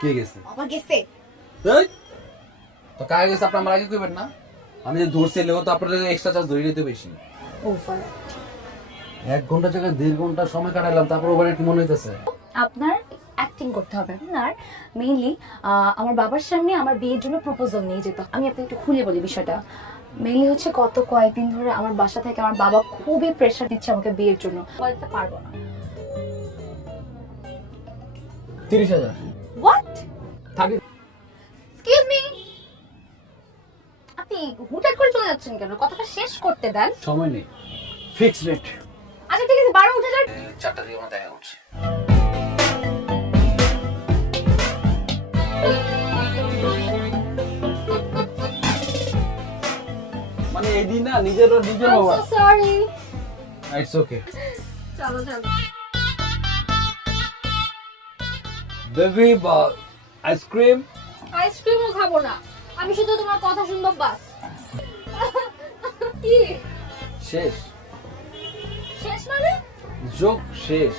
কে গেছে? বাবা গেছে। এই তো কাজ গেছে আপনি আমার আগে কইবেন না? আমি যে ধরছি লেও তো আপনাদের এক্সট্রা চার্জ ধরে নিতে বেশি। ওভার। 1 ঘন্টা জায়গায় 1.5 ঘন্টা সময় কাটাইলাম, তারপর ওভারে কি মনে হইতেছে? আপনার অ্যাক্টিং করতে হবে। আপনার মেইনলি আমার বাবার সামনে আমার বিয়ের জন্য প্রপোজাল নিয়ে যেত। আমি আপনাকে একটু খুলে বলি বিষয়টা। মেইনলি হচ্ছে গত কয়েকদিন ধরে আমার বাসা থেকে আমার বাবা খুবই প্রেশার দিচ্ছে আমাকে বিয়ের জন্য। বলতে পারবো না। 30,000 হোয়াট? থাকি। এক্সকিউজ মি, আপনি হুটহাট করে চলে যাচ্ছেন কেন? কথাটা শেষ করতে দেন। সময় নেই, ফিক্স রেট। আচ্ছা ঠিক আছে, 12 উঠে যান। 4টা দিয়ে আমরা দেখা করছি। মানে এদিন না নিজের বাবা। সরি। ইটস ওকে চলো চলো। Baby ice cream. আইসক্রিমও খাবো না, আমি শুধু তোমার কথা শুনবো বাস। কি শেষ শেষ মানে? যোগ শেষ।